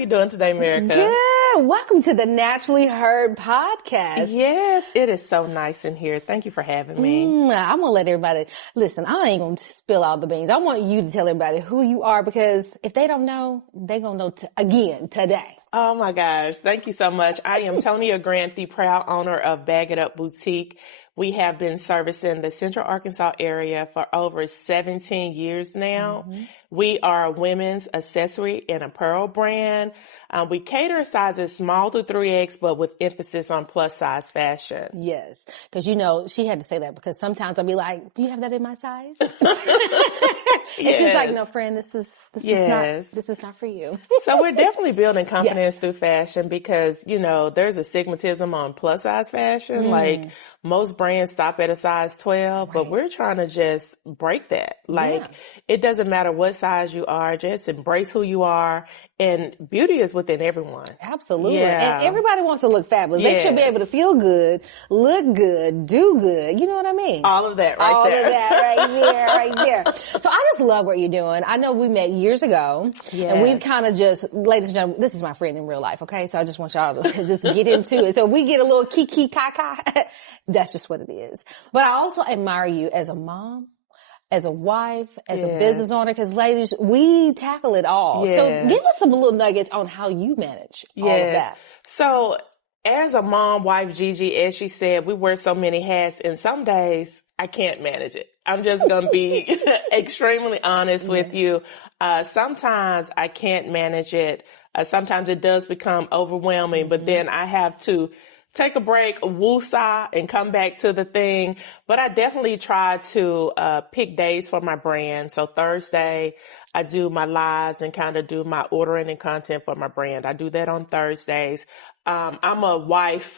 you doing today, Merica? Good. Welcome to the Naturally Heard podcast. Yes, it is so nice in here. Thank you for having me. I'm going to let everybody, listen, I ain't going to spill all the beans. I want you to tell everybody who you are, because if they don't know, they're going to know again today. Oh my gosh. Thank you so much. I am Tonia Grant, the proud owner of Bag It Up Boutique. We have been servicing the Central Arkansas area for over 17 years now. Mm-hmm. We are a women's accessory and apparel brand. We cater sizes small through 3X, but with emphasis on plus size fashion. Yes. Because, you know, she had to say that because sometimes I'll be like, do you have that in my size? And she's like, no, friend, this is not for you. So we're definitely building confidence through fashion because, you know, there's a stigmatism on plus size fashion. Like most brands stop at a size 12, but we're trying to just break that. Like it doesn't matter what size you are, just embrace who you are. And beauty is within everyone. Absolutely. Yeah. And everybody wants to look fabulous. They should be able to feel good, look good, do good. You know what I mean? All of that right there. All of that right there. So I just love what you're doing. I know we met years ago. And we've kind of just, ladies and gentlemen, this is my friend in real life, okay? So I just want y'all to just get into it. So we get a little kiki kaka. That's just what it is. But I also admire you as a mom, as a wife, as a business owner, because ladies, we tackle it all. So give us some little nuggets on how you manage all of that. So as a mom, wife, Gigi, as she said, we wear so many hats, and some days I can't manage it. I'm just going to be extremely honest with you. Sometimes I can't manage it. Sometimes it does become overwhelming, but then I have to take a break, woosah, and come back to the thing. But I definitely try to pick days for my brand. So Thursday, I do my lives and kind of do my ordering and content for my brand. I do that on Thursdays. I'm a wife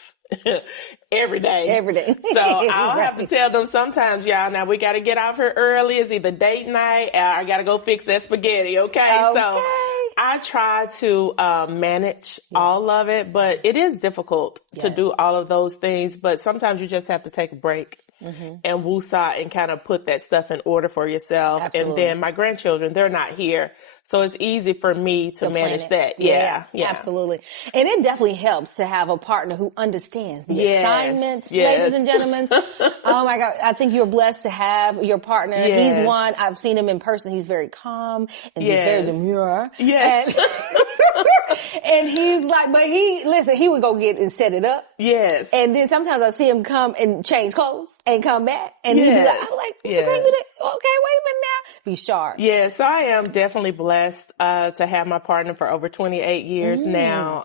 every day. Every day. So I'll have to tell them sometimes, y'all, now we got to get out here early. It's either date night or I got to go fix that spaghetti, okay? So I try to manage all of it, but it is difficult to do all of those things. But sometimes you just have to take a break and woosah and kind of put that stuff in order for yourself. Absolutely. And then my grandchildren, they're not here. So it's easy for me to manage that. Yeah. Absolutely. And it definitely helps to have a partner who understands the assignments, ladies and gentlemen. Oh my God. I think you're blessed to have your partner. Yes. He's one, I've seen him in person. He's very calm and very demure. Yes. And he's like, but he would go get and set it up. Yes. And then sometimes I see him come and change clothes and come back. And he'd be like, I'm like, Mr. Grant, okay, wait a minute now. Be sharp. Yeah, so I am definitely blessed to have my partner for over 28 years now.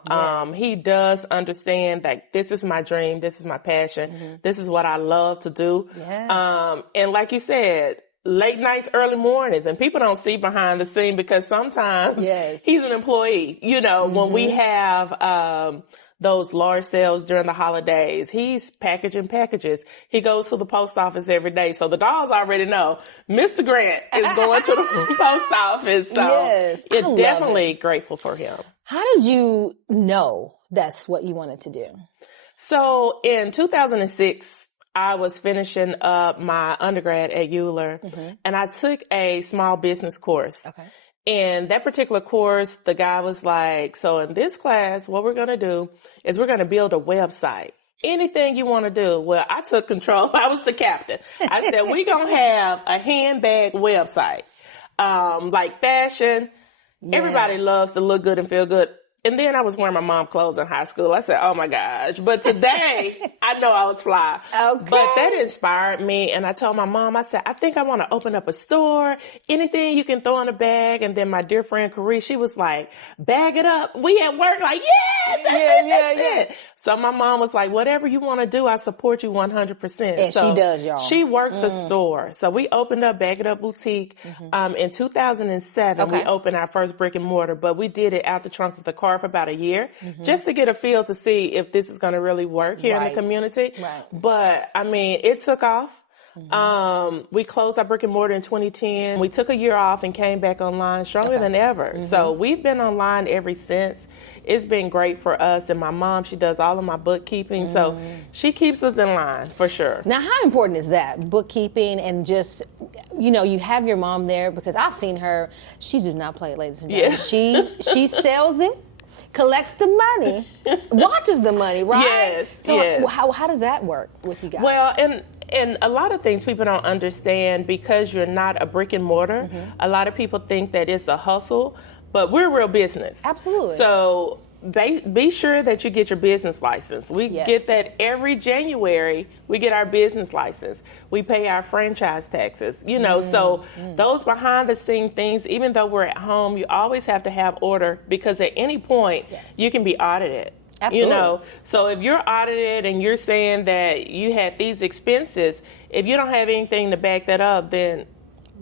He does understand that this is my dream, this is my passion, this is what I love to do. And like you said, late nights, early mornings, and people don't see behind the scene because sometimes he's an employee. You know, when we have those large sales during the holidays, he's packaging packages. He goes to the post office every day. So the dolls already know Mr. Grant is going to the post office. So it's definitely grateful for him. How did you know that's what you wanted to do? So in 2006, I was finishing up my undergrad at Euler, and I took a small business course. And that particular course, the guy was like, so in this class, what we're going to do is we're going to build a website. Anything you want to do. Well, I took control. I was the captain. I said, we're going to have a handbag website, like fashion. Everybody loves to look good and feel good. And then I was wearing my mom clothes in high school. I said, oh my gosh. But today, I know I was fly. But that inspired me. And I told my mom, I said, I think I want to open up a store. Anything you can throw in a bag. And then my dear friend, Carrie, she was like, bag it up. We at work like, yes, that's it. So my mom was like, whatever you want to do, I support you 100%. And so she does, y'all. She worked the store. So we opened up Bag It Up Boutique. In 2007, we opened our first brick and mortar, but we did it out the trunk of the car for about a year just to get a feel to see if this is going to really work here in the community. But I mean, it took off. We closed our brick and mortar in 2010. We took a year off and came back online stronger than ever. So we've been online ever since. It's been great for us. And my mom, she does all of my bookkeeping. So she keeps us in line for sure. Now, how important is that? Bookkeeping and just, you know, you have your mom there because I've seen her. She does not play it, ladies and gentlemen. She sells it. collects the money, watches the money, right? Yes. So yes. how does that work with you guys? Well, and a lot of things people don't understand because you're not a brick and mortar. A lot of people think that it's a hustle, but we're a real business. Absolutely. So be sure that you get your business license. We get that every January. We get our business license. We pay our franchise taxes. You know, so those behind the scene things, even though we're at home, you always have to have order because at any point you can be audited. Absolutely. You know, so if you're audited and you're saying that you had these expenses, if you don't have anything to back that up, then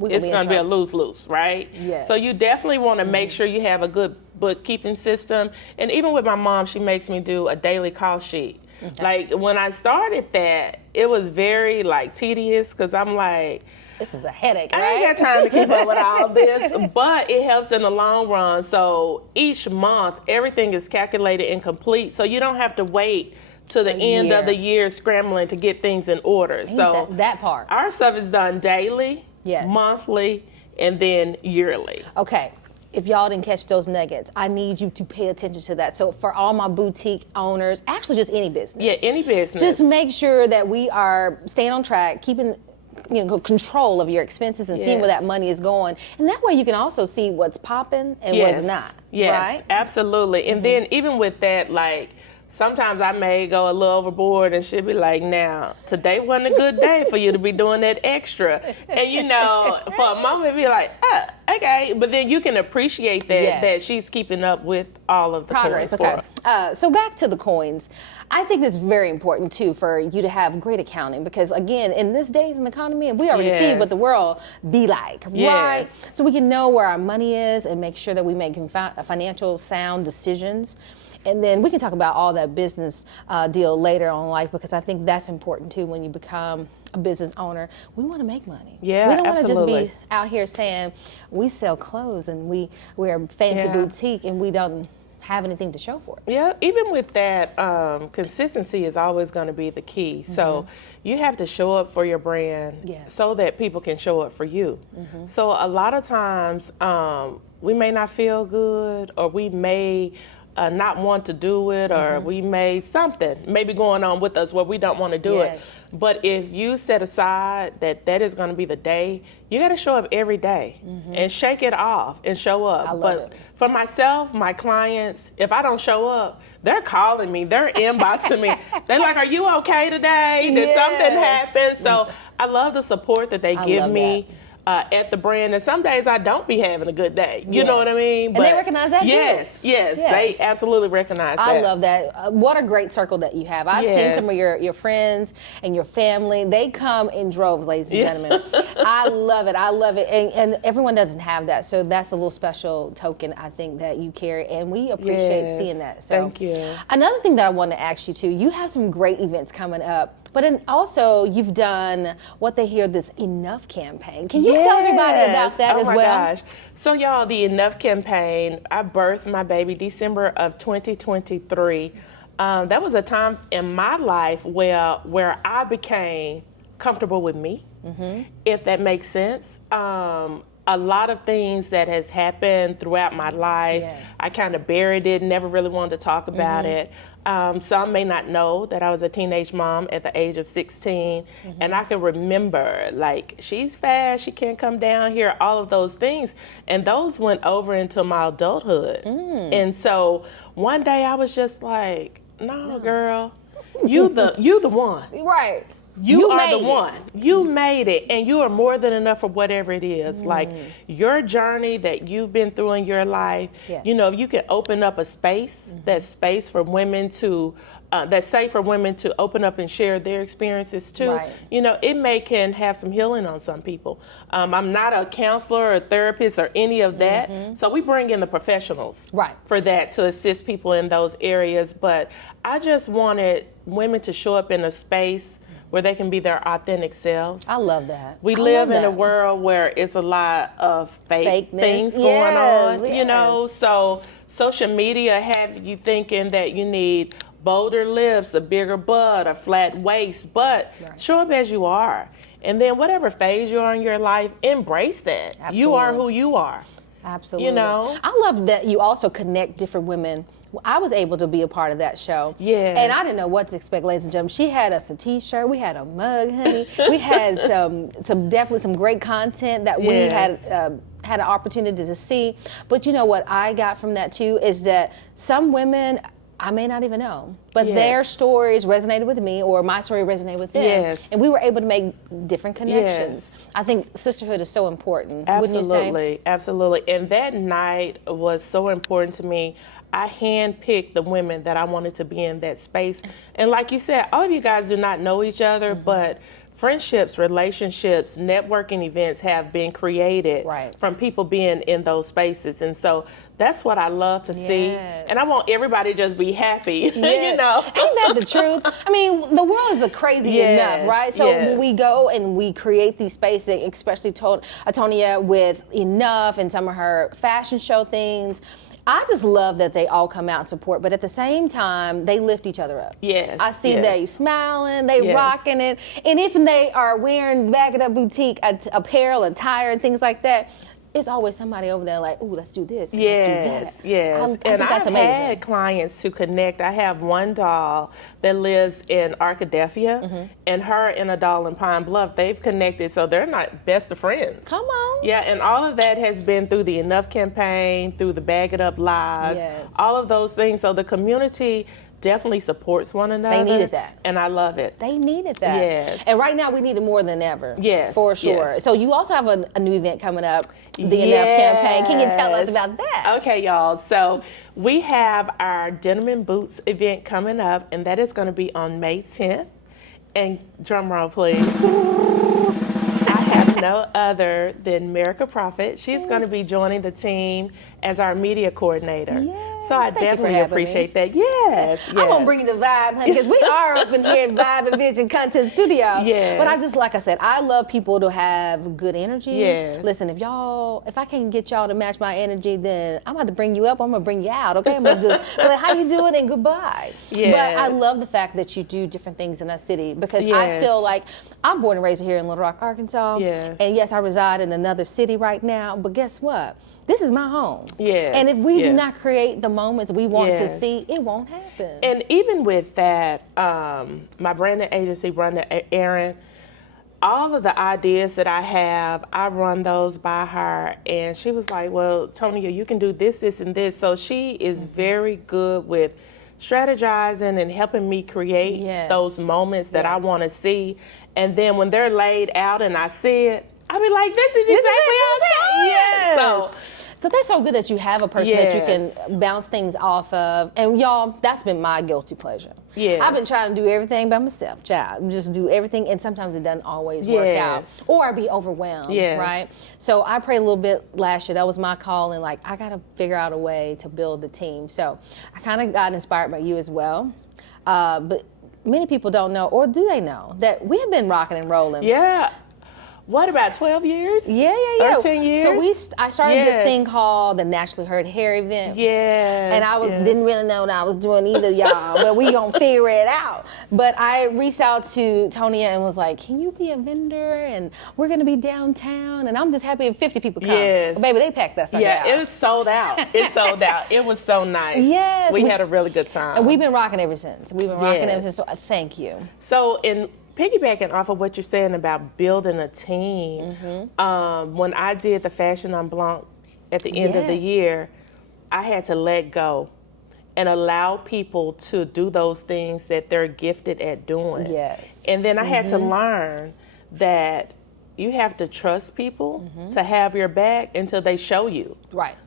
it's going to be a lose-lose, right? Yes. So you definitely want to make sure you have a good bookkeeping system. And even with my mom, she makes me do a daily cost sheet. Like when I started that, it was very like tedious because I'm like, this is a headache, right? I ain't got time to keep up with all this, but it helps in the long run. So each month, everything is calculated and complete. So you don't have to wait to the end of the year scrambling to get things in order. So that part. Our stuff is done daily, monthly, and then yearly. Okay. If y'all didn't catch those nuggets, I need you to pay attention to that. So for all my boutique owners, actually just any business. Yeah, any business. Just make sure that we are staying on track, keeping control of your expenses and seeing where that money is going. And that way you can also see what's popping and what's not. Yes, right? Absolutely. And then even with that, like, sometimes I may go a little overboard and she'll be like, now, today wasn't a good day for you to be doing that extra. And, you know, for a moment, be like, okay. But then you can appreciate that, that she's keeping up with all of the progress. Coins. Okay. So back to the coins. I think it's very important, too, for you to have great accounting because, again, in this days in the economy, we already see what the world be like, right? So we can know where our money is and make sure that we make financial sound decisions. And then we can talk about all that business deal later on in life because I think that's important too when you become a business owner. We want to make money. Yeah, we don't want to just be out here saying we sell clothes and we're a fancy boutique and we don't have anything to show for it. Yeah, even with that, consistency is always going to be the key. So you have to show up for your brand so that people can show up for you. So a lot of times we may not feel good or we may not want to do it or we may something maybe going on with us where we don't want to do it. But if you set aside that is going to be the day, you got to show up every day and shake it off and show up. I love it. For myself, my clients, if I don't show up, they're calling me, they're inboxing me. They're like, are you okay today? Did something happen? So I love the support that they give me. At the brand, and some days I don't be having a good day. You know what I mean? But and they recognize that too. Yes, they absolutely recognize that. I love that. What a great circle that you have. I've seen some of your friends and your family. They come in droves, ladies and gentlemen. I love it. I love it. And everyone doesn't have that, so that's a little special token I think that you carry, and we appreciate seeing that. So thank you. Another thing that I want to ask you too, you have some great events coming up. But then also, you've done what they hear this Enough campaign. Can you tell everybody about that as well? Oh my gosh. So y'all, the Enough campaign, I birthed my baby December of 2023. That was a time in my life where I became comfortable with me, if that makes sense. A lot of things that has happened throughout my life, I kind of buried it, never really wanted to talk about it. Some may not know that I was a teenage mom at the age of 16, and I can remember, like, she's fast, she can't come down here, all of those things, and those went over into my adulthood. And so one day I was just like, no, girl, you the one. Right. You are the one. You made it, and you are more than enough for whatever it is. Like your journey that you've been through in your life, you know, if you can open up a space, that space for women to, that's safe for women to open up and share their experiences too. You know, it can have some healing on some people. I'm not a counselor or a therapist or any of that. So we bring in the professionals for that to assist people in those areas. But I just wanted women to show up in a space where they can be their authentic selves. I love that. We live in a world where it's a lot of fake things going on, you know, so social media have you thinking that you need bolder lips, a bigger butt, a flat waist, but show up as you are. And then whatever phase you are in your life, embrace that. You are who you are. Absolutely. You know? I love that you also connect different women. I was able to be a part of that show. Yes. And I didn't know what to expect, ladies and gentlemen. She had us a t-shirt. We had a mug, honey. We had definitely some great content that we had an opportunity to see. But you know what I got from that too is that some women I may not even know, but their stories resonated with me, or my story resonated with them. Yes. And we were able to make different connections. Yes. I think sisterhood is so important. Absolutely, wouldn't you say? Absolutely. And that night was so important to me. I handpicked the women that I wanted to be in that space. And like you said, all of you guys do not know each other, but friendships, relationships, networking events have been created from people being in those spaces. And so that's what I love to see. And I want everybody to just be happy, you know. Ain't that the truth? I mean, the world is crazy enough, right? So when we go and we create these spaces, especially Tonya with Enough and some of her fashion show things, I just love that they all come out and support, but at the same time, they lift each other up. Yes. I see they smiling, they rocking it. And if they are wearing Bag It Up Boutique apparel, attire, and things like that, it's always somebody over there like, ooh, let's do this, and let's do that. Yes, I think that's amazing. Had clients to connect. I have one doll that lives in Arkadelphia, and her and a doll in Pine Bluff, they've connected, so they're not best of friends. Come on. Yeah, and all of that has been through the Enough campaign, through the Bag It Up Lives, all of those things. So the community definitely supports one another. They needed that. And I love it. They needed that. Yes. And right now we need it more than ever. Yes. For sure. Yes. So you also have a new event coming up, the Enough campaign. Can you tell us about that? Okay, y'all. So we have our Denim and Boots event coming up, and that is going to be on May 10th. And drum roll, please. I have no other than Merica Prophet. She's going to be joining the team as our media coordinator. Yes, so I definitely appreciate that. Yes. I'm going to bring the vibe, honey, because we are up in here in Vibe and Vision Content Studio. Yes. But I just, like I said, I love people to have good energy. Yes. Listen, if I can't get y'all to match my energy, then I'm going to bring you up, I'm going to bring you out, okay? I'm going to just be like, how you doing and goodbye. Yes. But I love the fact that you do different things in that city, because I feel like I'm born and raised here in Little Rock, Arkansas. Yes. And yes, I reside in another city right now, but guess what? This is my home. Yes. And if we do not create the moments we want to see, it won't happen. And even with that, my branding agency, Brenda Aaron, all of the ideas that I have, I run those by her. And she was like, well, Tonya, you can do this, this, and this. So she is very good with strategizing and helping me create those moments that I want to see. And then when they're laid out and I see it, I'll be like, this is exactly on time. Yes. So that's so good that you have a person that you can bounce things off of. And y'all, that's been my guilty pleasure. Yes. I've been trying to do everything by myself, child. Just do everything, and sometimes it doesn't always work out. Or be overwhelmed, right? So I prayed a little bit last year. That was my call, and like, I got to figure out a way to build the team. So I kind of got inspired by you as well. But many people don't know, or do they know, that we have been rocking and rolling. Yeah. What, about 12 years? Yeah. 13 years? So I started this thing called the Naturally Heard Hair event. Yes. And I didn't really know what I was doing either, y'all, but we gonna figure it out. But I reached out to Tonya and was like, can you be a vendor? And we're gonna be downtown. And I'm just happy if 50 people come. Yes. But baby, they packed that sucker out. Yeah, it sold out. It sold out. It was so nice. Yes. We had a really good time. And we've been rocking ever since. So thank you. So in piggybacking off of what you're saying about building a team, when I did the Fashion en Blanc at the end of the year, I had to let go and allow people to do those things that they're gifted at doing. Yes. And then I had to learn that you have to trust people to have your back until they show you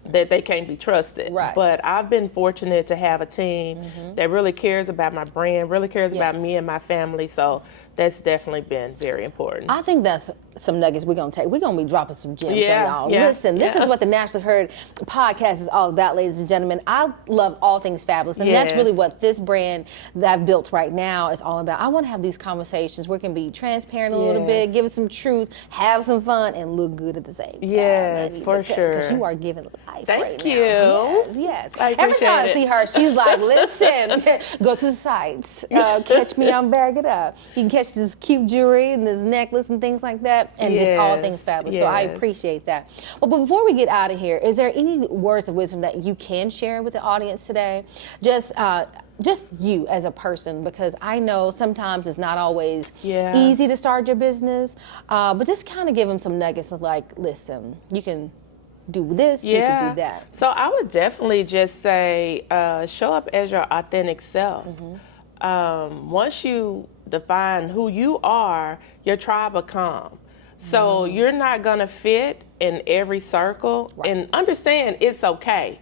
that they can't be trusted. Right. But I've been fortunate to have a team that really cares about my brand, really cares about me and my family. So that's definitely been very important. I think that's some nuggets we're going to take. We're going to be dropping some gems on y'all. Listen, this is what the Naturally Heard podcast is all about, ladies and gentlemen. I love all things fabulous, and that's really what this brand that I've built right now is all about. I want to have these conversations where we can be transparent a little bit, give it some truth, have some fun, and look good at the same time. Yes, for sure. Because you are giving life Thank you. Yes. Every time I see her, she's like, listen, go to the sites. Catch me on Bag It Up. You can catch has this cute jewelry and this necklace and things like that, and just all things fabulous. So I appreciate that. Well, but before we get out of here, is there any words of wisdom that you can share with the audience today? Just you as a person, because I know sometimes it's not always easy to start your business, but just kind of give them some nuggets of like, listen, you can do this, you can do that. So I would definitely just say, show up as your authentic self. Once you define who you are, your tribe will come. So you're not gonna fit in every circle, and understand it's okay.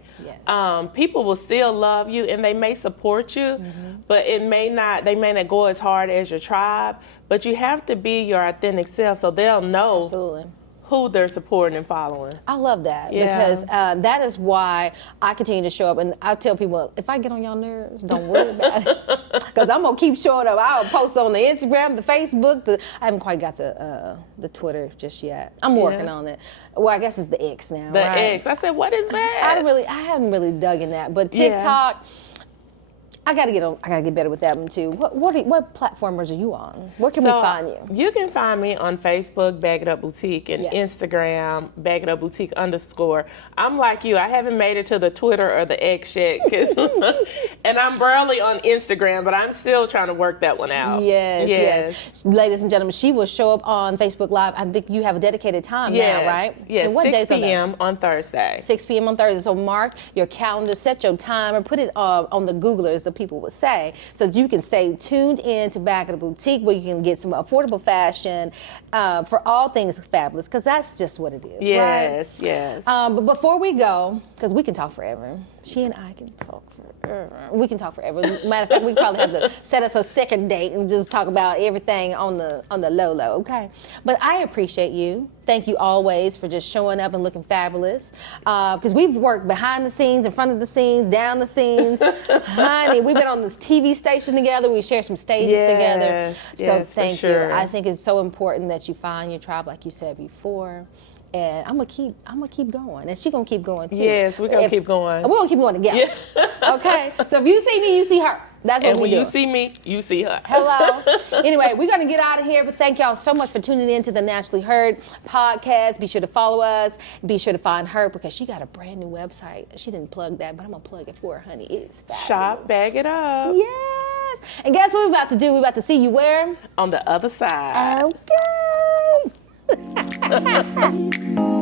People will still love you and they may support you, but they may not go as hard as your tribe. But you have to be your authentic self so they'll know who they're supporting and following. I love that because that is why I continue to show up. And I tell people, if I get on y'all nerves, don't worry about it, because I'm gonna keep showing up. I'll post on the Instagram, the Facebook. I haven't quite got the Twitter just yet. I'm working on it. Well, I guess it's the X now. The X. I said, what is that? I haven't really dug in that, but TikTok. I gotta get better with that one too. What platforms are you on? Where can we find you? You can find me on Facebook, Bag It Up Boutique, and Instagram, Bag It Up Boutique _. I'm like you. I haven't made it to the Twitter or the X yet, and I'm barely on Instagram, but I'm still trying to work that one out. Yes. Ladies and gentlemen, she will show up on Facebook Live. I think you have a dedicated time now, right? Yes. And what 6 p.m. on Thursday. 6 p.m. on Thursday. So mark your calendar, set your timer, put it on the Googlers, the people would say, so that you can stay tuned in to Bag It Up Boutique, where you can get some affordable fashion for all things fabulous, because that's just what it is. Yes. But before we go, because we can talk forever, she and I can talk forever. We can talk forever. Matter of fact, we probably have to set us a second date and just talk about everything on the low, okay? But I appreciate you. Thank you always for just showing up and looking fabulous. Because we've worked behind the scenes, in front of the scenes, down the scenes. Honey, we've been on this TV station together. We share some stages together. So thank you. I think it's so important that you find your tribe, like you said before. And I'm gonna keep going, and she's gonna keep going too. Yes, we're gonna keep going. We're gonna keep going together. Okay. So if you see me, you see her. That's what we do. And when you see me, you see her. Hello. Anyway, we're going to get out of here, but thank y'all so much for tuning in to the Naturally Heard podcast. Be sure to follow us. Be sure to find her, because she got a brand new website. She didn't plug that, but I'm going to plug it for her, honey. It's fabulous. Shop, Bag It Up. Yes. And guess what we're about to do? We're about to see you where? On the other side. Okay.